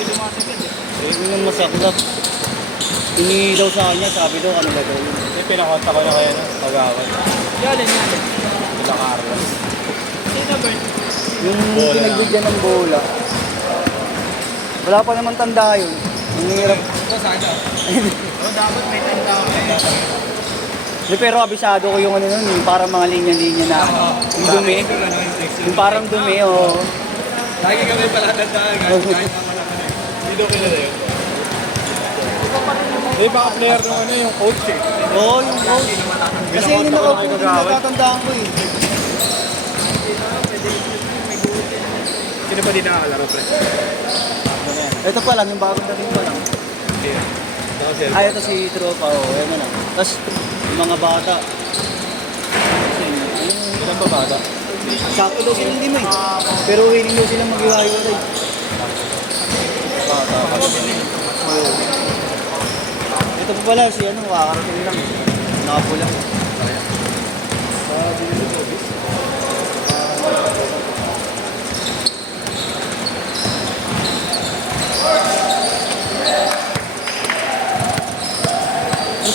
Yun yung masaklap. Hinihingi daw sa kanya, sabi daw ano ba daw yun. Hindi, pinakonta ko na kaya no, pag-awal. Yan. Sila Carlos. Sino ba? Yung Bola pinagbigyan ng bola. Wala pa naman tanda yun. Ang hirap. Dapat may tanda ka. Di, pero abisado ko yung ano nun, yung parang mga linya-linya na yung dumi. Yung parang dumi, o. Lagi kami pala tandaan guys. Hindi daw kilala yun. Hindi, baka player nung ano yung coach eh. Oo, yung coach. Kasi yun yung nakaupo din natatandaan ko eh. Sino pa din nakakalaro, pre? Ito pa lang, yung bagong dating pa lang. Ay, ito si Tropa, o. Yan na. Tapos, yung mga bata. Ilan ba bata? Sakto daw silang lima eh. Pero willing daw silang mag-iwahiwalay. Ito pa pala si ano, kakarating lang. Nakapula.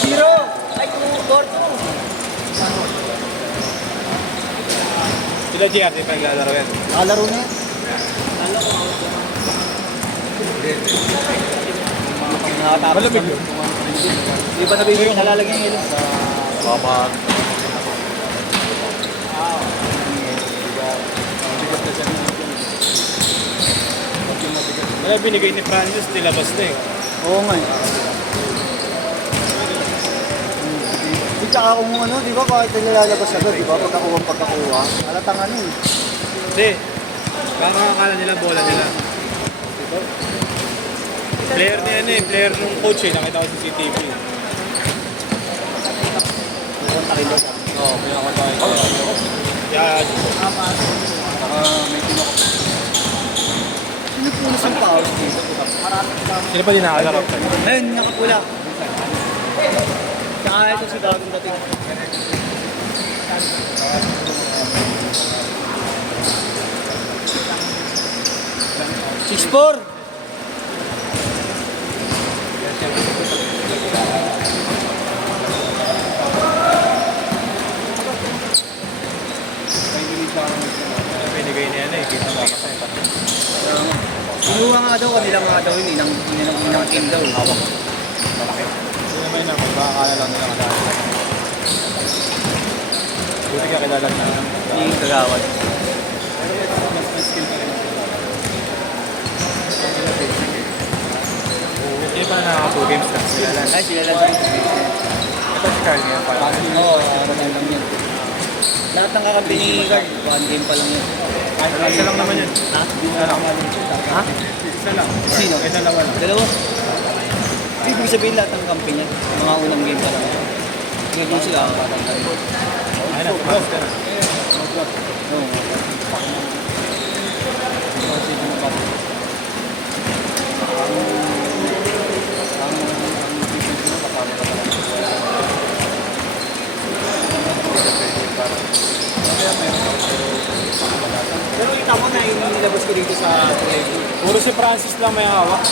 Zero! Ay, 2-4-2! Sila GR, di pa naglalaro yan. Nakalaro na yan. Nakatapos Malamig na. yun. Di ba nabibigyan nalalagyan yung ilo? Baba. Wala binigay ni Francis, nilabas na eh. Oo nga eh. Di tsaka kung ano, di ba kahit nilalabas agad, di ba? Pagkakuha. Halatang ano eh. Hindi. Baka akala nila bola nila. Player niya ano eh, player nung coach eh, nakita ko sa CCTV. Kontakin daw. Oo, pinakonta ko. Yan. Saka may pinok. Sino puno sa paus dito? Sino pa din nakakalaro? Ayun, nakapula. Tsaka ito si bagong dating. Six-four. Binigay niya ano eh, kita mo kasi. Kinuha nga daw, kanila nga daw yun, inang team daw. Hawak. Malaki. Sino ba yun ako? Baka akala lang nila kadaan. Buti ka kilala na. Yung kagawad. Sino pa na naka-2 games na? Sila lang. Ay, sila lang. Ito si Carl ngayon pala. Oo, ano lang yun. Lahat ng kakampi ni Guard, one game pa lang yun. Isa lang naman yun. Ha? Isa lang. Ha? Isa lang. Sino? Eh, dalawa lang. Dalawa? Ibig sabihin lahat ng kampi niya, mga unang game pa lang. Tingnan mo sila, kakatanggal. Ay na, tumas ka na. Oo. Pero kita mo na inilabas ko dito sa television. Puro si Francis lang may hawak.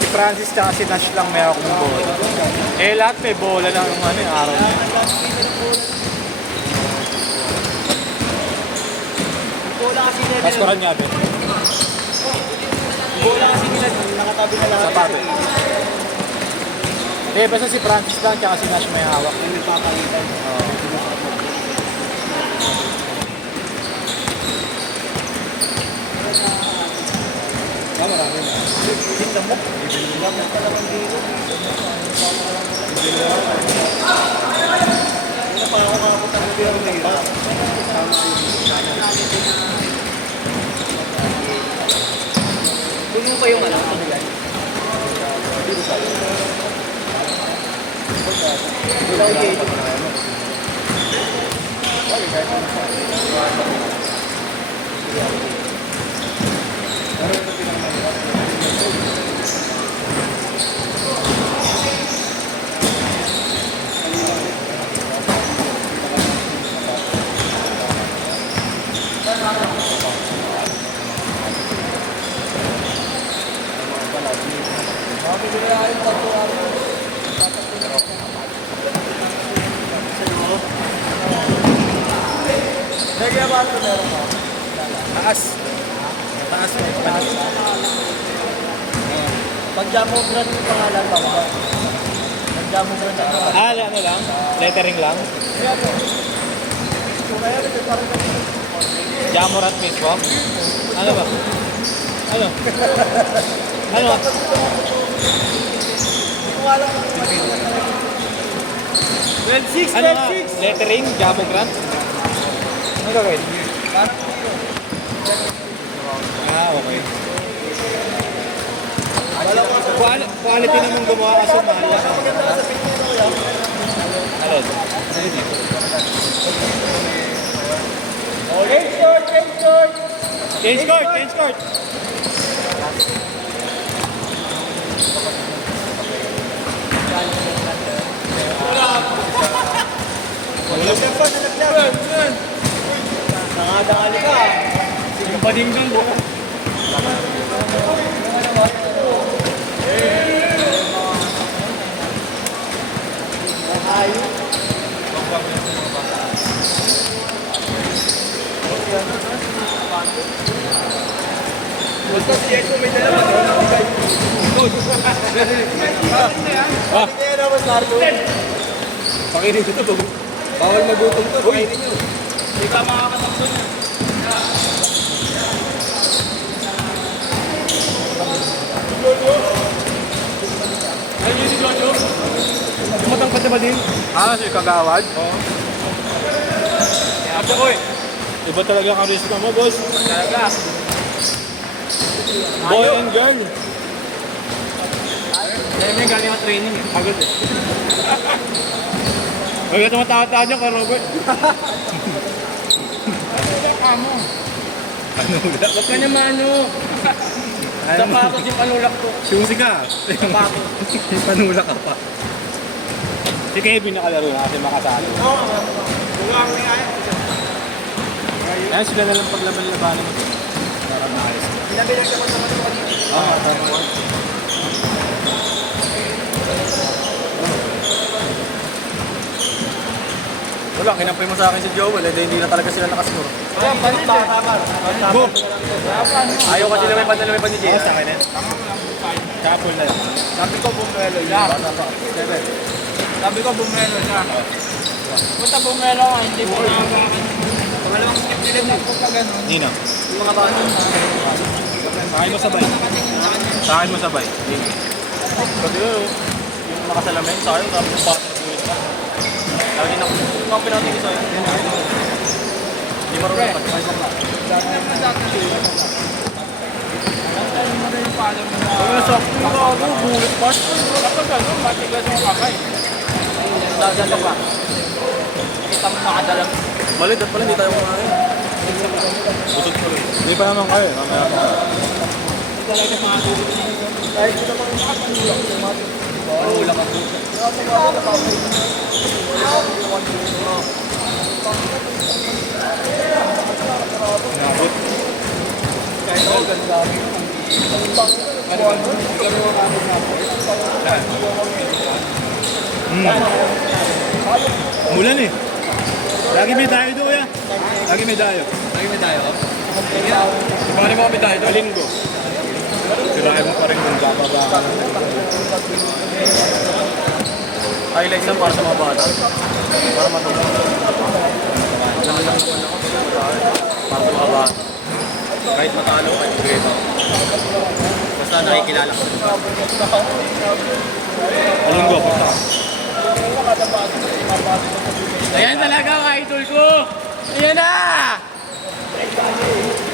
Si Francis tsaka si Nash lang may hawak ng bola. Eh, lahat may bola lang yung ano, yung araw na yun. Bola kasi nila. Paskoran niya, Ben. Bola kasi nila nakatabi na lahat. Sapato. Eh, basta si Francis lang tsaka si Nash may hawak. Yung nagpapalitan. Marami na. Tingnan mo. Dapat pala kang dito. Hindi na pa ako makapunta ng pero nila. Kunin mo pa yung ano, pamilan. Dito sa iyo. Wala ko dito. Lagyan ba ito meron ka? Taas. Taas mo. Pag Jamo Brand yung pangalan ba ba? Pag Jamo Brand ang pangalan. Ah, ano lang? Lettering lang? Jamorat mismo? Ano ba? Ano? Ano? Ano nga? Lettering? Jamogrant? Ano gagawin? Ah, okay. Quality naman gumawa kasi mahal lang. Alin? Change court! Nangadali ka. Yung padinggan mo. Basta si Eko may dala ba? Kaya naman Mario. Pakinin ko ito. Bawal magutom to. Kainin nyo. Hindi ka makakatakbo niya. Ay, yun si Jojo. Matangkad na ba din? Ah, si Kagawad? Oo. Kaya ko eh. Iba talaga ang risk mo, boss. Talaga. Boy and girl. Kaya may galing ang training eh. Pagod eh. Ay, ito matatawa niya kay Robert. Kamo. Panulak. Huwag ka naman ano. Sapatos yung panulak ko. Susi ka. Sapatos. Panulak ka pa. Si Kevin nakalaro na kasi makasali. Oo. Wala kami kaya. Ayan sila na lang paglaban-labanan mo. Para maayos. Pinabilang ka naman ito kanina. Tama. Wala, kinampay mo sa akin si Joel. Hindi na talaga sila nakascore. Kaya palit eh. Go! Ayaw kasi lumipad ni Jay. Sa akin eh. Kapol na yun. Sabi ko bumelo siya. Bata pa. Sabi ko bumelo siya. Punta bumelo ka, hindi po nakakakin. Pangalawang skip na po pa ganun. Nino. Yung mga bata. Sakain mo sabay. Nakatingin sa kanya. Sakain mo sabay. Kasi yun, yung makasalamin sa akin, tapos yung bata. Lagi na kung ang pinatingin sa'yo. Hindi marunong pa. May bakla. Dati naman dati. Last time mo rin yung pala mo na. Ang sakto yung gago, bullet pass. Kapag gano'n, matigas yung kamay. Dagdag pa. Kita mo nakadalang. Malit at pala hindi tayo kumain. Busog ko rin. Hindi pa naman kayo. Mamaya pa. Talaga mga tulog. Kahit ito naman nakapanulak. Oo, ulam ang busog. Nabot. Kahit ako, ganda. Umulan eh. Lagi may dayo doon ya. Lagi may dayo. Lagi may tayo. Kumari mo kami dayo doon. Linggo. Sirahin mo pa rin kung bababa ka. Highlights lang para sa mga bata. Para matulog. Para sa mga bata. Kahit matalo, kahit great ako. Basta nakikilala ko. Linggo, punta. Ayan talaga ang idol ko. Ayan na!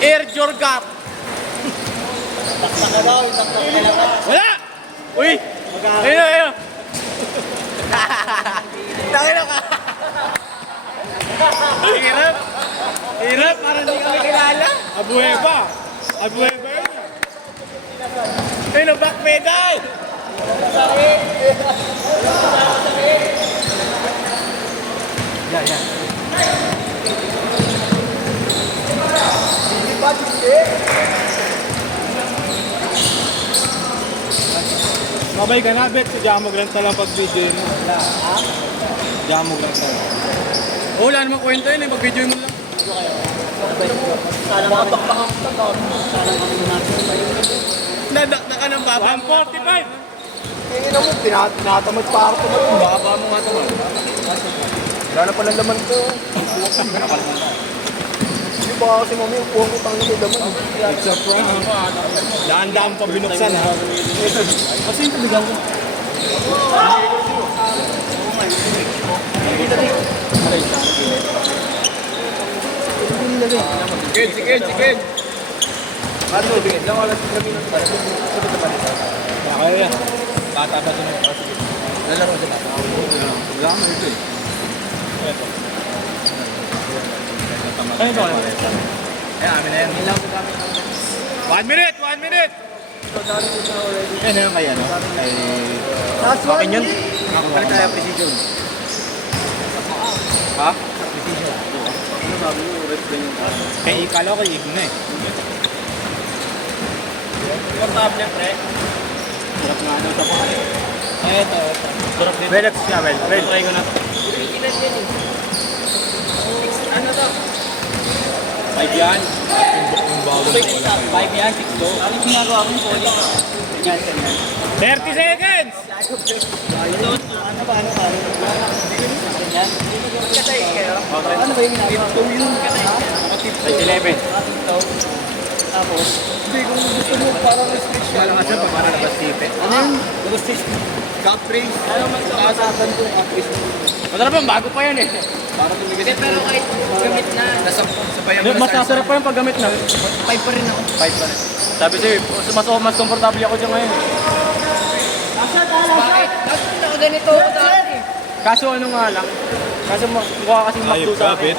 Air Jorgap. Taktak ka daw, taktak ka lang. Wala! Uy! Ayun na, ayun. Tangin ka. Hirap. Hirap, parang hindi kami kilala. Abueva. Abueva yun. Ayun ang back pedal. Makabay ka na, bet. Sa Jamog lang lang pag video mo. Jamog lang lang. Oh, wala namang kwenta yun eh. Pag-video mo lang. Nadakta ka ng baba. 145! Tingin mo, tinatamad pa ako tumalong. Baba mo nga ito man. Wala na pala laman to. Hindi ba kasi mami, yung puwang ko tanong may laman. It's a prank. Daan-daan pa binuksan ha. Kasi yung tubigan ko. Sige. Ano, bigyan lang wala sa kami ng tayo. Sabi ka pa nito. Kaya yan. Bata ba sila? Lalaro sila. Wala mo ito eh. Ano ba? Eh, amin na yan. Ilang ko kami. 1 minute! 1 minute! Ano yung kay ano? Kay... Last one. Akin yun? Balik tayo precision. Ha? Precision. Ano sabi mo? Rest ba yung Kaya ikala ko igna eh. Portable pre. Sarap nga ano ito pa kayo. Ito. Sarap din. Relax nga, well. Try ko na to. Ano to? 5 yan. Yung bago na wala. 5 yan, 6 to. Ano yung ginagawa mo yung poli? Ganyan. 30 seconds! Ano ba? Ganyan. Katay kayo? Ano ba yung ginagawa? Tip 2 yun. Katay. 11. Tapos? Hindi, kung gusto mo parang restrict siya. Wala nga siya pa para labas-tipe. Ano yun? Restrict. Cup race. Ano magkakasakan ko cup race? Masarap yung bago pa yan eh. Para tumigas. Pero kahit gamit na, Sabay ang Mas nasarap pa yung paggamit na. 5 pa rin ako. 5 pa rin. Sabi sa'yo, mas komportable ako dyan ngayon. Bakit? Bakit na ako ganito ako dati? Kaso ano nga lang, kaso mukha kasing Ayop makdo ka, sa akin. bet.